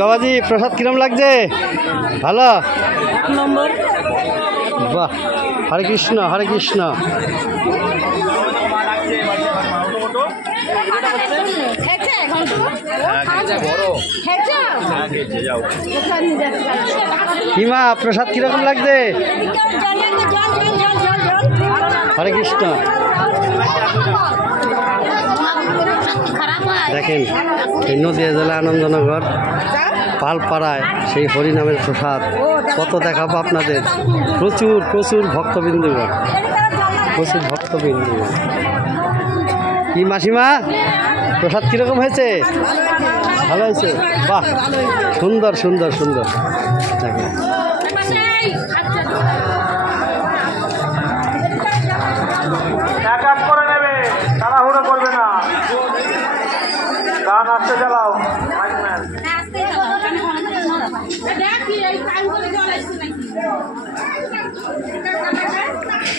বাবাজি প্রসাদ কিরম লাগছে? ভালো, এক নম্বর। বাহ, হরে কৃষ্ণ হরে কৃষ্ণ। কিমা প্রসাদ কিরকম লাগছে? হরে কৃষ্ণ। দেখেন এই নদীয়া জেলা আনন্দনগর পালপাড়ায় সেই হরিনামের প্রসাদ কত দেখাবো আপনাদের। প্রচুর প্রচুর ভক্তবিন্দুগণ, প্রচুর ভক্তবিন্দুগণ। কি মাসিমা প্রসাদ কীরকম হয়েছে? ভালো হয়েছে, বাহ, সুন্দর সুন্দর সুন্দর। দেখেন এক এক করে নেবে, তাড়াহুড়ো করবে না। গান আসতে চালাও। মাইকম্যান